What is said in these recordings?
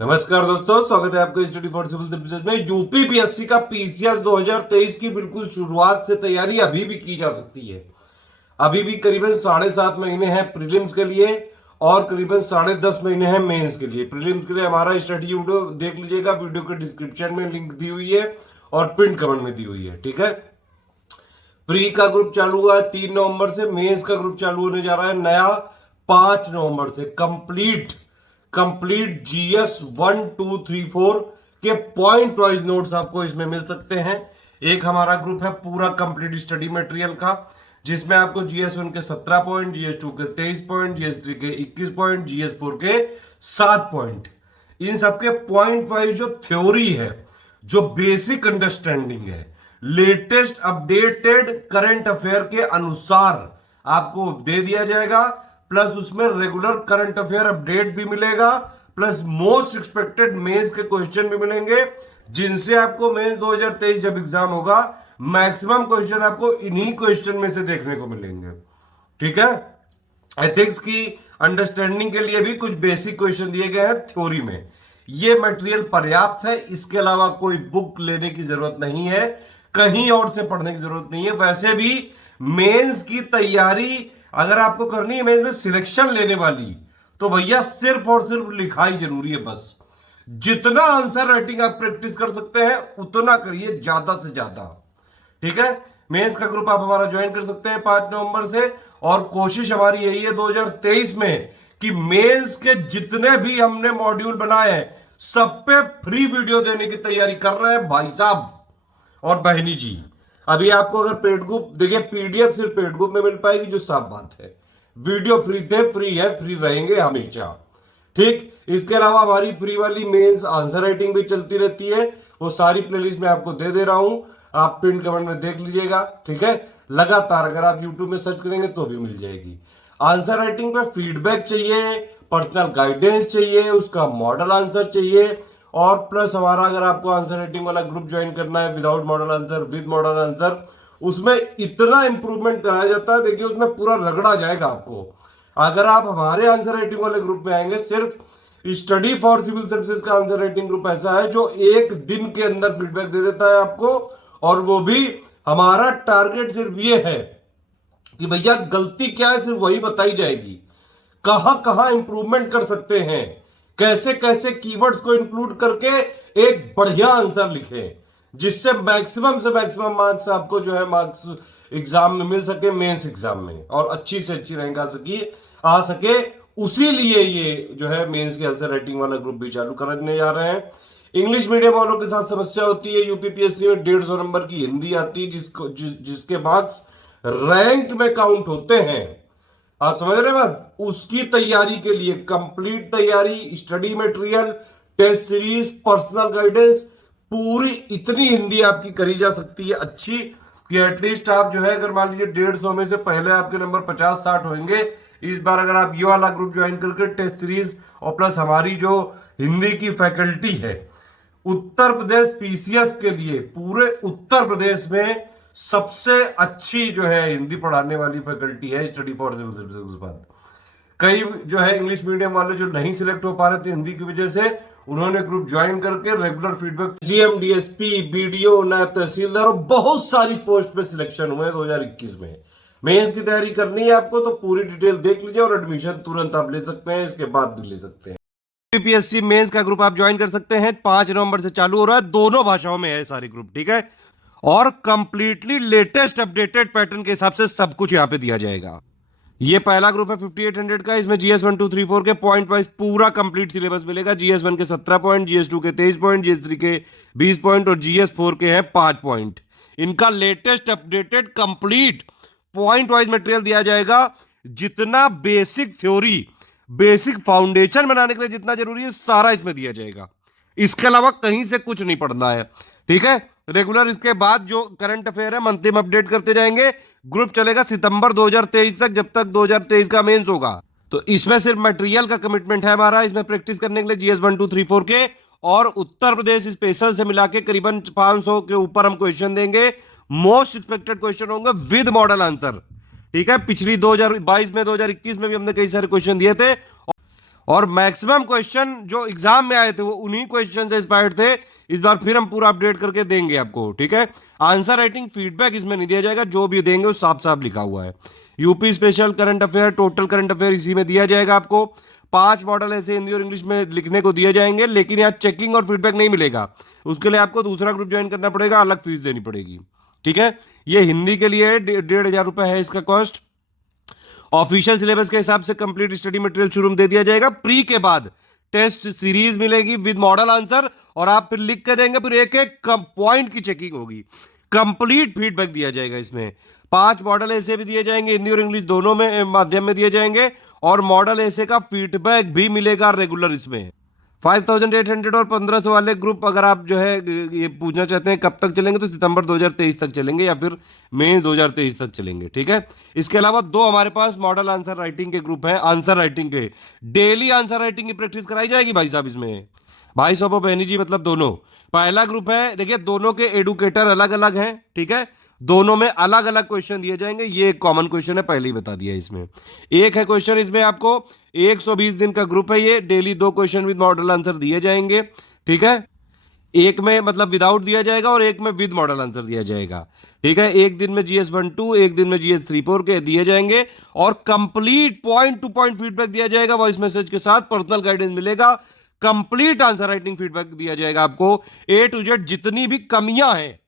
नमस्कार दोस्तों, स्वागत है आपका स्टडी फॉर सिविल सर्विसेज में। यूपी पीएससी का पीसीएस 2023 की बिल्कुल शुरुआत से तैयारी अभी भी की जा सकती है। अभी भी करीबन 7.5 महीने हैं प्रीलिम्स के लिए और करीबन 10.5 महीने हैं मेंस के लिए। प्रीलिम्स के लिए हमारा स्टडी वीडियो देख लीजिएगा, वीडियो के डिस्क्रिप्शन में लिंक दी हुई है और पिन कमेंट में दी हुई है। ठीक है, प्री का ग्रुप चालू हुआ है 3 नवंबर से, मेंस का ग्रुप चालू होने जा रहा है नया 5 नवंबर से। कंप्लीट जीएस 1 2 3 4 के पॉइंट वाइज नोट्स आपको इसमें मिल सकते हैं। एक हमारा ग्रुप है पूरा कंप्लीट स्टडी मटेरियल का, जिसमें आपको जीएस 1 के 17 पॉइंट, जीएस 2 के 23 पॉइंट, जीएस 3 के 21 पॉइंट, जीएस 4 के 7 पॉइंट, इन सबके पॉइंट वाइज जो थ्योरी है, जो बेसिक अंडरस्टैंडिंग है, लेटेस्ट अपडेटेड करंट अफेयर के अनुसार आपको दे दिया जाएगा। प्लस उसमें रेगुलर करंट अफेयर अपडेट भी मिलेगा, प्लस मोस्ट एक्सपेक्टेड मेंस के क्वेश्चन भी मिलेंगे, जिनसे आपको मेंस 2023 जब एग्जाम होगा मैक्सिमम क्वेश्चन आपको इन्हीं क्वेश्चन में से देखने को मिलेंगे। ठीक है, एथिक्स की अंडरस्टैंडिंग के लिए भी कुछ बेसिक क्वेश्चन दिए गए हैं थ्योरी में। ये मटेरियल पर्याप्त है, इसके अलावा कोई बुक लेने की जरूरत नहीं है, कहीं और से पढ़ने की जरूरत नहीं है। वैसे भी मेंस की तैयारी अगर आपको करनी है मेंस में सिलेक्शन लेने वाली, तो भैया सिर्फ और सिर्फ लिखाई जरूरी है। बस जितना आंसर राइटिंग आप प्रैक्टिस कर सकते हैं उतना करिए, ज्यादा से ज्यादा। ठीक है, मेंस का ग्रुप आप हमारा ज्वाइन कर सकते हैं 5 नवंबर से। और कोशिश हमारी यही है 2023 में कि मेंस के जितने भी हमने मॉड्यूल बनाए हैं सब पे फ्री वीडियो देने की तैयारी कर रहे हैं भाई साहब और बहनी जी। अभी आपको अगर पेड ग्रुप देखिए, पीडीएफ सिर्फ पेड ग्रुप में मिल पाएगी, जो साफ बात है। वीडियो फ्री थे, फ्री है, फ्री रहेंगे हमेशा। ठीक, इसके अलावा हमारी फ्री वाली मेंस आंसर राइटिंग भी चलती रहती है, वो सारी प्लेलिस्ट में आपको दे रहा हूं, आप पिन कमेंट में देख लीजिएगा। ठीक है, लगातार अगर आप यूट्यूब में सर्च करेंगे तो भी मिल जाएगी। आंसर राइटिंग पे फीडबैक चाहिए, पर्सनल गाइडेंस चाहिए, उसका मॉडल आंसर चाहिए, और प्लस हमारा अगर आपको आंसर राइटिंग वाला ग्रुप ज्वाइन करना है without model answer, with model answer, उसमें इतना इंप्रूवमेंट कराया जाता है। देखिए, उसमें पूरा रगड़ा जाएगा आपको। अगर आप हमारे आंसर राइटिंग वाले ग्रुप में आएंगे, सिर्फ स्टडी फॉर सिविल सर्विसेज का आंसर राइटिंग ग्रुप ऐसा है जो 1 दिन के अंदर फीडबैक दे देता है आपको। और वो भी हमारा टारगेट सिर्फ ये है कि भैया गलती क्या है सिर्फ वही बताई जाएगी, कहां कहां इंप्रूवमेंट कर सकते हैं, कैसे कैसे कीवर्ड्स को इंक्लूड करके एक बढ़िया आंसर लिखें, जिससे मैक्सिमम से मैक्सिमम मार्क्स आपको जो है मार्क्स एग्जाम में मिल सके, मेंस एग्जाम में, और अच्छी से अच्छी रैंक आ सके। उसी लिए ये जो है मेंस के आंसर राइटिंग वाला ग्रुप भी चालू करने जा रहे हैं। इंग्लिश मीडियम वालों के साथ समस्या होती है, यूपीपीएससी में 150 नंबर की हिंदी आती है, जिसके मार्क्स रैंक में काउंट होते हैं। आप समझ रहे हैं बात? उसकी तैयारी के लिए कंप्लीट तैयारी, study material, test series, personal guidance, पूरी इतनी हिंदी आपकी करी जा सकती है अच्छी कि एटलीस्ट आप जो है, अगर मान लीजिए 150 में से पहले आपके नंबर 50-60 होंगे, इस बार अगर आप ये वाला ग्रुप ज्वाइन करके टेस्ट सीरीज और प्लस हमारी जो हिंदी की फैकल्टी है, उत्तर प्रदेश पीसीएस के लिए पूरे उत्तर प्रदेश में सबसे अच्छी जो है हिंदी पढ़ाने वाली फैकल्टी है स्टडी फॉर सिविल सर्विसेज के बाद। कई जो है इंग्लिश मीडियम वाले जो नहीं सिलेक्ट हो पा रहे थे हिंदी की वजह से, उन्होंने ग्रुप ज्वाइन करके regular feedback, GM, DSP, BDO, नायब तहसीलदार और बहुत सारी पोस्ट पे सिलेक्शन हुए 2021 में। मेंस की तैयारी करनी है आपको तो पूरी डिटेल देख लीजिए, और एडमिशन तुरंत आप ले सकते हैं, इसके बाद भी ले सकते हैं। यूपीएससी मेंस का ग्रुप आप ज्वाइन कर सकते हैं, 5 नवंबर से चालू हो रहा है, दोनों भाषाओं में है सारे ग्रुप। ठीक है, और कंप्लीटली लेटेस्ट अपडेटेड पैटर्न के हिसाब से सब कुछ यहां पे दिया जाएगा। ये पहला ग्रुप है 5800 का, इसमें जीएस 1 2 3 4 के पॉइंट वाइज पूरा कंप्लीट सिलेबस मिलेगा। जीएस 1 के 17 पॉइंट, जीएस 2 के 23 पॉइंट, जीएस 3 के 20 पॉइंट और जीएस 4 के हैं 5 पॉइंट। इनका latest updated complete point wise material दिया जाएगा। जितना बेसिक थ्योरी, बेसिक फाउंडेशन बनाने के लिए जितना जरूरी है, सारा इसमें दिया जाएगा। इसके अलावा कहीं से कुछ नहीं पढ़ना है। ठीक है, रेगुलर इसके बाद जो करंट अफेयर है मंथली में अपडेट करते जाएंगे। ग्रुप चलेगा सितंबर 2023 तक, जब तक 2023 का मेंस होगा। तो इसमें सिर्फ मटेरियल का कमिटमेंट है हमारा, इसमें प्रैक्टिस करने के लिए जीएस 1 2 3 4 के और उत्तर प्रदेश स्पेशल से मिला के करीबन 500 के ऊपर हम क्वेश्चन देंगे। मोस्ट एक्सपेक्टेड क्वेश्चन होंगे विद मॉडल आंसर। ठीक है, पिछली 2022 में 2021 में भी हमने कई सारे क्वेश्चन दिए थे और मैक्सिमम क्वेश्चन जो एग्जाम में आए थे वो उन्हीं क्वेश्चन से इंस्पायर्ड थे। इस बार फिर हम पूरा अपडेट करके देंगे आपको, ठीक है। आंसर राइटिंग फीडबैक इसमें नहीं दिया जाएगा, जो भी देंगे वो साफ साफ लिखा हुआ है। UP special current affair, total current affair इसी में दिया जाएगा आपको। 5 मॉडल ऐसे हिंदी और इंग्लिश में लिखने को दिए जाएंगे, लेकिन यहाँ चेकिंग और फीडबैक नहीं मिलेगा। उसके लिए आपको दूसरा ग्रुप ज्वाइन करना पड़ेगा, अलग फीस देनी पड़ेगी, ठीक है। ये हिंदी के लिए 1,500 रुपए है इसका कॉस्ट। ऑफिशियल सिलेबस के हिसाब से कंप्लीट स्टडी मटेरियल शुरू में दे दिया जाएगा। प्री के बाद टेस्ट सीरीज मिलेगी विद मॉडल आंसर, और आप फिर लिख के देंगे, फिर एक एक पॉइंट की चेकिंग होगी, कंप्लीट फीडबैक दिया जाएगा इसमें। 5 मॉडल ऐसे भी दिए जाएंगे, हिंदी और इंग्लिश दोनों में माध्यम में दिए जाएंगे, और मॉडल ऐसे का फीडबैक भी मिलेगा रेगुलर इसमें। 5,800 और 1,500 वाले ग्रुप अगर आप जो है ये पूछना चाहते हैं कब तक चलेंगे, तो सितंबर 2023 तक चलेंगे या फिर मई 2023 तक चलेंगे, ठीक है। इसके अलावा 2 हमारे पास मॉडल आंसर राइटिंग के ग्रुप हैं। आंसर राइटिंग के डेली आंसर राइटिंग की प्रैक्टिस कराई जाएगी भाई साहब इसमें, भाई साहब और बहनी जी, मतलब दोनों। पहला ग्रुप है, देखिए दोनों के एडुकेटर अलग अलग हैं, ठीक है। दोनों में अलग अलग क्वेश्चन दिए जाएंगे। ये एक कॉमन क्वेश्चन है, पहले ही बता दिया इसमें। एक है क्वेश्चन इसमें आपको 120 दिन का ग्रुप है ये, daily 2 question with model answer दिए जाएंगे, ठीक है। एक में मतलब विदाउट दिया जाएगा और एक में विद मॉडल आंसर दिया जाएगा, ठीक है। एक दिन में GS 1-2, एक दिन में GS 3-4 के दिए जाएंगे, और complete point two point feedback दिया जाएगा वॉइस मैसेज के साथ, पर्सनल गाइडेंस मिलेगा, कंप्लीट आंसर राइटिंग फीडबैक दिया जाएगा आपको। A to Z जितनी भी कमियां हैं,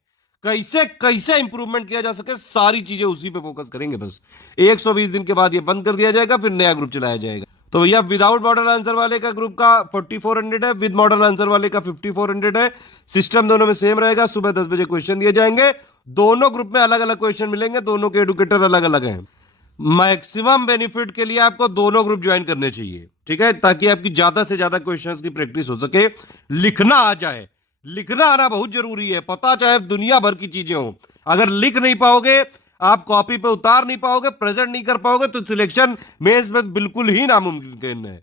कैसे कैसे इंप्रूवमेंट किया जा सके, सारी चीजें उसी पे फोकस करेंगे बस। 120 दिन के बाद ये बंद कर दिया जाएगा, फिर नया ग्रुप चलाया जाएगा। तो भैया विदाउट मॉडल आंसर वाले का ग्रुप का 4,400 है, विद मॉडल आंसर वाले का 5,400 है। सिस्टम दोनों में सेम रहेगा, सुबह 10 बजे क्वेश्चन दिए जाएंगे। दोनों ग्रुप में अलग अलग क्वेश्चन मिलेंगे, दोनों के एडुकेटर अलग अलग हैं। मैक्सिमम बेनिफिट के लिए आपको दोनों ग्रुप ज्वाइन करने चाहिए, ठीक है, ताकि आपकी ज्यादा से ज्यादा क्वेश्चंस की प्रैक्टिस हो सके, लिखना आ जाए। लिखना आना बहुत जरूरी है, पता चाहे दुनिया भर की चीजें हो, अगर लिख नहीं पाओगे, आप कॉपी पे उतार नहीं पाओगे, प्रेजेंट नहीं कर पाओगे, तो सिलेक्शन मेंस में बिल्कुल ही नामुमकिन है।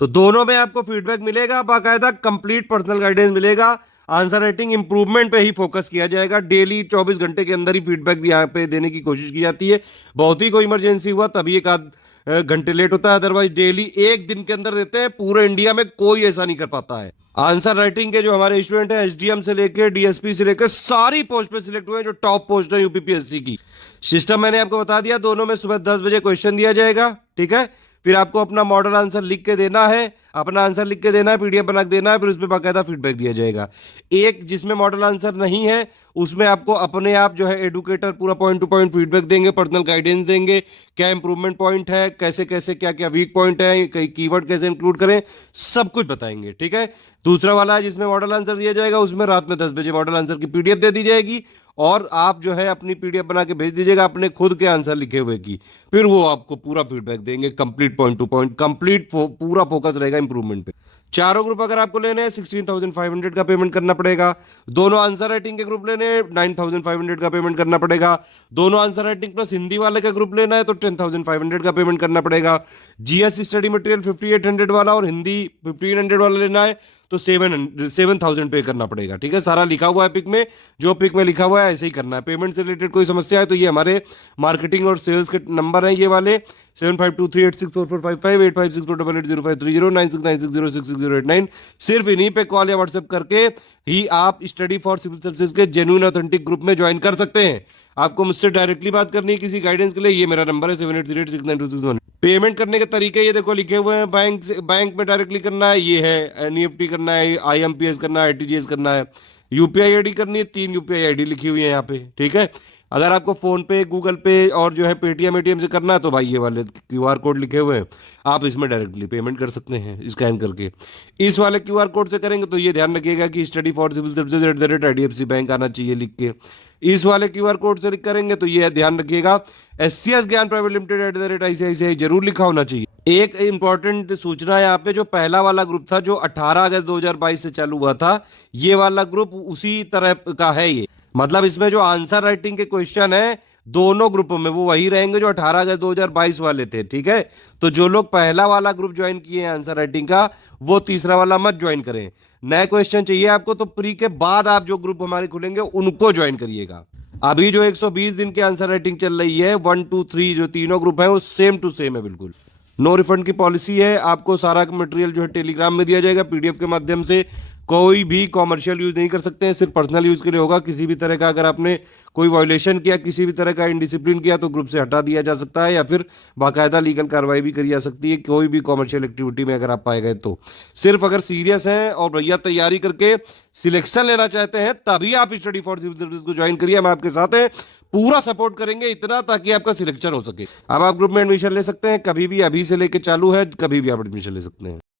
तो दोनों में आपको फीडबैक मिलेगा, बाकायदा कंप्लीट पर्सनल गाइडेंस मिलेगा। आंसर राइटिंग इंप्रूवमेंट पे ही फोकस किया जाएगा। डेली 24 घंटे के अंदर ही फीडबैक यहाँ पे देने की कोशिश की जाती है। बहुत ही कोई इमरजेंसी हुआ तभी एक आध घंटे लेट होता है, अदरवाइज डेली 1 दिन के अंदर देते हैं। पूरे इंडिया में कोई ऐसा नहीं कर पाता है। आंसर राइटिंग के जो हमारे स्टूडेंट हैं, SDM से लेकर DSP से लेकर सारी पोस्ट पे सिलेक्ट हुए हैं, जो टॉप पोस्ट है UPPSC की। सिस्टम मैंने आपको बता दिया, दोनों में सुबह 10 बजे क्वेश्चन दिया जाएगा, ठीक है। फिर आपको अपना मॉडल आंसर लिख के देना है, अपना आंसर लिख के देना है, PDF बना के देना है, फिर उस पर बाकायदा फीडबैक दिया जाएगा। एक जिसमें मॉडल आंसर नहीं है उसमें आपको अपने आप जो है एडुकेटर पूरा पॉइंट टू पॉइंट फीडबैक देंगे, पर्सनल गाइडेंस देंगे, क्या इंप्रूवमेंट पॉइंट है, कैसे कैसे क्या क्या वीक पॉइंट है, कई कीवर्ड कैसे इंक्लूड करें, सब कुछ बताएंगे, ठीक है। दूसरा वाला है जिसमें मॉडल आंसर दिया जाएगा, उसमें रात में 10 बजे मॉडल आंसर की PDF दे दी जाएगी, और आप जो है अपनी PDF बना के भेज दीजिएगा अपने खुद के आंसर लिखे हुए की। फिर वो आपको पूरा फीडबैक देंगे, complete point two point, complete पूरा फोकस रहेगा इंप्रूवमेंट पे। चारों ग्रुप अगर आपको लेने हैं 16,500 का पेमेंट करना पड़ेगा। दोनों आंसर राइटिंग के ग्रुप लेने हैं 9,500 का पेमेंट करना पड़ेगा। दोनों आंसर राइटिंग प्लस हिंदी वाले का ग्रुप लेना है तो 10,500 का पेमेंट करना पड़ेगा। GS स्टडी मटेरियल 5,800 वाला और हिंदी 1,500 वाला लेना है तो 7,000 पे करना पड़ेगा, ठीक है। सारा लिखा हुआ है पिक में, जो पिक में लिखा हुआ है ऐसे ही करना है। पेमेंट से रिलेटेड कोई समस्या है तो ये हमारे मार्केटिंग और सेल्स के नंबर हैं, ये वाले 7523864455, 8564880530, 9696066089। सिर्फ इन्हीं पे कॉल या व्हाट्सएप करके ही आप स्टडी फॉर सिविल सर्विसेज के जेन्युइन ऑथेंटिक ग्रुप में ज्वाइन कर सकते हैं। आपको मुझसे डायरेक्टली बात करनी है किसी गाइडेंस के लिए, ये मेरा नंबर है 7838692661। पेमेंट करने के तरीके ये देखो लिखे हुए हैं, बैंक में डायरेक्टली करना है, ये है NEFT करना है, IMPS करना है, RTGS करना है, UPI ID करनी है, 3 UPI ID लिखी हुई है यहाँ पे, ठीक है। अगर आपको फोन पे, गूगल पे और जो है पेटीएम ATM से करना है तो भाई ये वाले QR कोड लिखे हुए हैं, आप इसमें डायरेक्टली पेमेंट कर सकते हैं स्कैन करके। इस वाले QR कोड से करेंगे तो ये ध्यान रखिएगा कि study for civil services @IDFC bank आना चाहिए लिख के। इस वाले QR कोड से करेंगे तो ये ध्यान रखिएगा SCS ज्ञान प्राइवेट लिमिटेड @ICICI जरूर लिखा होना चाहिए। एक इंपॉर्टेंट सूचना है यहाँ पे, जो पहला वाला ग्रुप था जो 18 अगस्त 2022 से चालू हुआ था, ये वाला ग्रुप उसी तरह का है। ये मतलब इसमें जो आंसर राइटिंग के क्वेश्चन है दोनों ग्रुपों में वो वही रहेंगे जो 18 अगस्त 2022 वाले थे, ठीक है। तो जो लोग पहला वाला ग्रुप ज्वाइन किए हैं आंसर राइटिंग का, वो तीसरा वाला मत ज्वाइन करें। नए क्वेश्चन चाहिए आपको तो प्री के बाद आप जो ग्रुप हमारे खुलेंगे उनको ज्वाइन करिएगा। अभी जो 120 दिन के आंसर राइटिंग चल रही है 1 2 3 जो तीनों ग्रुप है वो सेम टू सेम है बिल्कुल। नो रिफंड की पॉलिसी है। आपको सारा मटेरियल जो है टेलीग्राम में दिया जाएगा पीडीएफ के माध्यम से। कोई भी कॉमर्शियल यूज नहीं कर सकते हैं, सिर्फ पर्सनल यूज के लिए होगा। किसी भी तरह का अगर आपने कोई वायोलेशन किया, किसी भी तरह का इनडिसिप्लिन किया तो ग्रुप से हटा दिया जा सकता है या फिर बाकायदा लीगल कार्रवाई भी करी जा सकती है, कोई भी कॉमर्शियल एक्टिविटी में अगर आप पाए गए तो। सिर्फ अगर सीरियस हैं और भैया तैयारी करके सिलेक्शन लेना चाहते हैं तभी आप स्टडी फॉर सिविल सर्विस को ज्वाइन करिए। हम आपके साथ हैं, पूरा सपोर्ट करेंगे इतना ताकि आपका सिलेक्शन हो सके। अब आप ग्रुप में एडमिशन ले सकते हैं कभी भी, अभी से लेके चालू है, कभी भी आप एडमिशन ले सकते हैं।